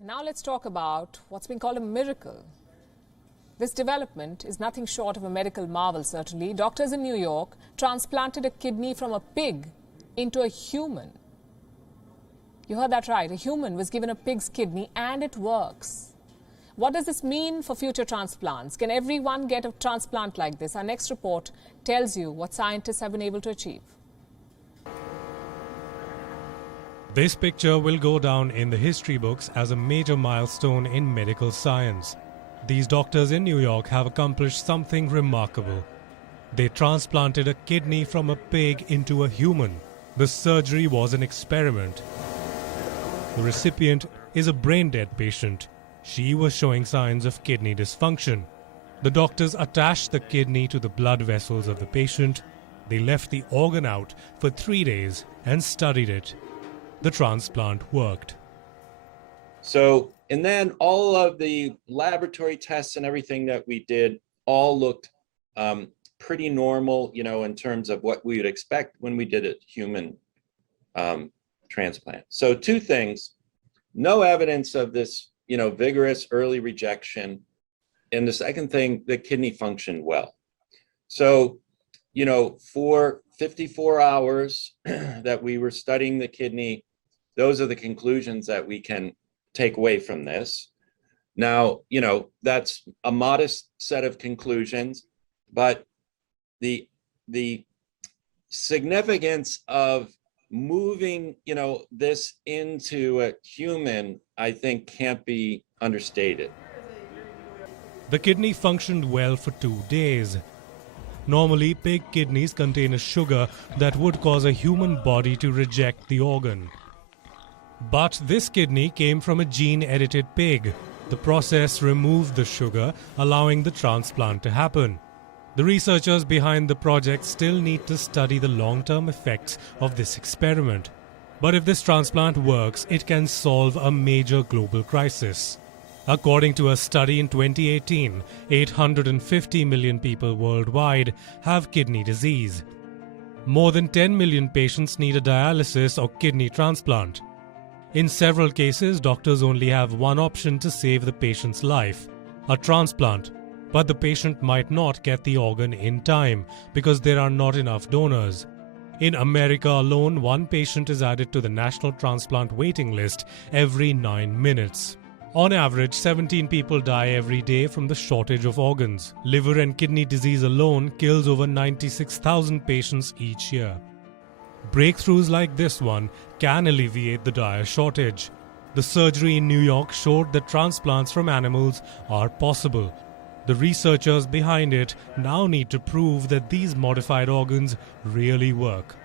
Now let's talk about what's been called a miracle. This development is nothing short of a medical marvel, certainly. Doctors in New York transplanted a kidney from a pig into a human. You heard that right. A human was given a pig's kidney and it works. What does this mean for future transplants? Can everyone get a transplant like this? Our next report tells you what scientists have been able to achieve. This picture will go down in the history books as a major milestone in medical science. These doctors in New York have accomplished something remarkable. They transplanted a kidney from a pig into a human. The surgery was an experiment. The recipient is a brain-dead patient. She was showing signs of kidney dysfunction. The doctors attached the kidney to the blood vessels of the patient. They left the organ out for 3 days and studied it. The transplant worked. And then all of the laboratory tests and everything that we did all looked pretty normal, in terms of what we would expect when we did a human transplant. So 2 things, no evidence of this, vigorous early rejection. And the second thing, the kidney functioned well. So, for 54 hours that we were studying the kidney, those are the conclusions that we can take away from this. Now, that's a modest set of conclusions, but the significance of moving, this into a human, I think can't be understated. The kidney functioned well for 2 days. Normally, pig kidneys contain a sugar that would cause a human body to reject the organ. But this kidney came from a gene-edited pig. The process removed the sugar, allowing the transplant to happen. The researchers behind the project still need to study the long-term effects of this experiment. But if this transplant works, it can solve a major global crisis. According to a study in 2018, 850 million people worldwide have kidney disease. More than 10 million patients need a dialysis or kidney transplant. In several cases, doctors only have one option to save the patient's life: a transplant. But the patient might not get the organ in time because there are not enough donors. In America alone, 1 patient is added to the national transplant waiting list every 9 minutes. On average, 17 people die every day from the shortage of organs. Liver and kidney disease alone kills over 96,000 patients each year. Breakthroughs like this one can alleviate the dire shortage. The surgery in New York showed that transplants from animals are possible. The researchers behind it now need to prove that these modified organs really work.